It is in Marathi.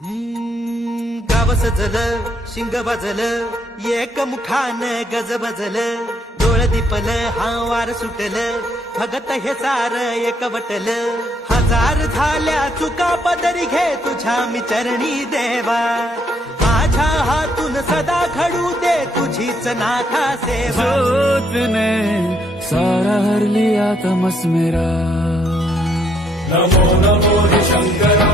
गाव सजलं शिंग वाजलं एक मुखान गज बजलं डोळ दिपल हा वार सुटलं भगत हे सार एकवटल हजार झाल्या चुका पदरी घे तुझ्या मी चरणी देवा माझ्या हातून सदा घडू दे तुझीच नाथा सेवा जोत ने सारा हर लिया तमस मेरा नमो नमो हि शंकर